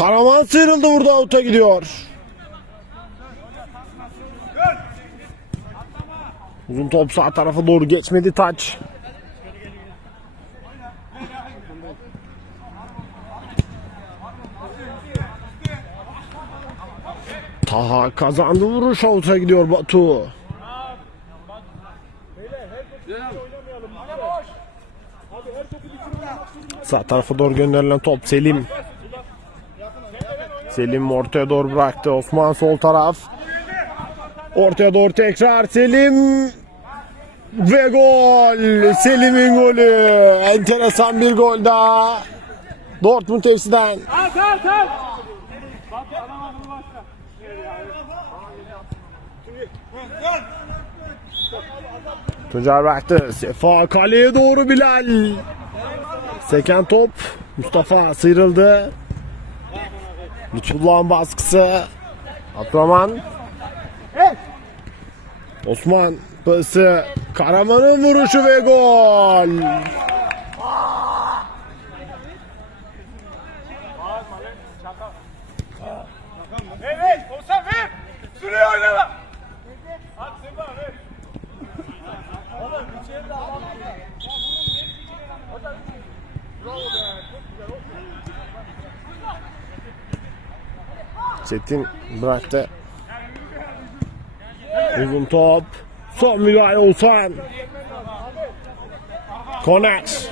Karaman sıyrıldı burada out'a gidiyor. Uzun top sağ tarafa doğru geçmedi taç. Taha kazandı vuruş out'a gidiyor Batu. Sağ tarafa doğru gönderilen top Selim. Selim ortaya doğru bıraktı. Osman sol taraf. Ortaya doğru tekrar Selim. Ve gol. Selim'in golü. Enteresan bir gol daha. Dortmund FC'den. Tuncer bıraktı. Sefa kaleye doğru Bilal. Seken top. Mustafa sıyrıldı. Lütfullah'ın baskısı. Abdurrahman. Osman pası. Karaman'ın vuruşu ve gol. Evet, olsa ver. Süreye oynama. Çetin bıraktı. Uzun top. Son müdahale Oğuzhan. Konex.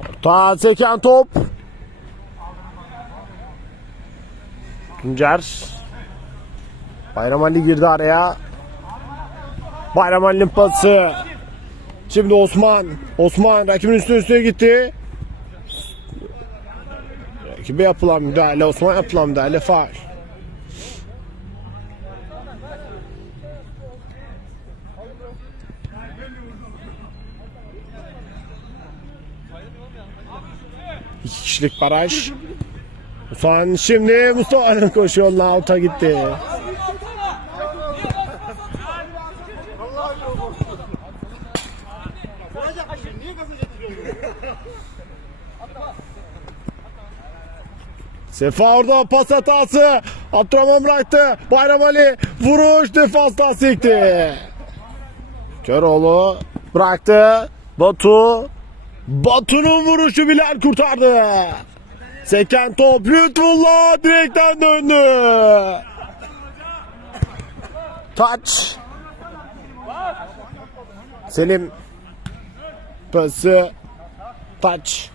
Orta seken top. Tuncer. Bayram Ali girdi araya. Bayram Ali'nin pası. Şimdi Osman. Osman rakibin üstüne üstüne gitti. Rakibe yapılan müdahale. Osman yapılan müdahale. Faul. İki kişilik baraj. Osman şimdi Gitti. Sefa orada pas hatası. Abdurrahman bıraktı. Bayram Ali vuruş defanstan sekti. Köroğlu bıraktı. Batu. Batu'nun vuruşu Bilal kurtardı. Seken top Lütfullah direkten döndü. Taç. Selim. Pası. Taç.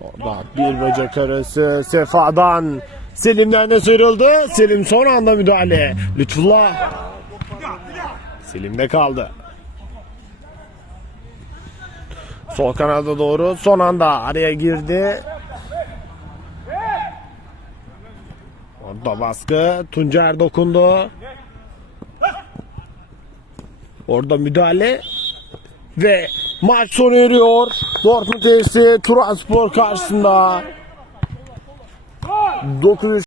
Orada bir bacak arası Sefa'dan Selim'den de sıyrıldı. Selim son anda müdahale. Lütfullah. Selim'de kaldı. Sol kanada doğru son anda araya girdi. Orada baskı. Tuncer dokundu. Orada müdahale. Ve maç sona eriyor. Dortmund FC Turanspor karşısında 9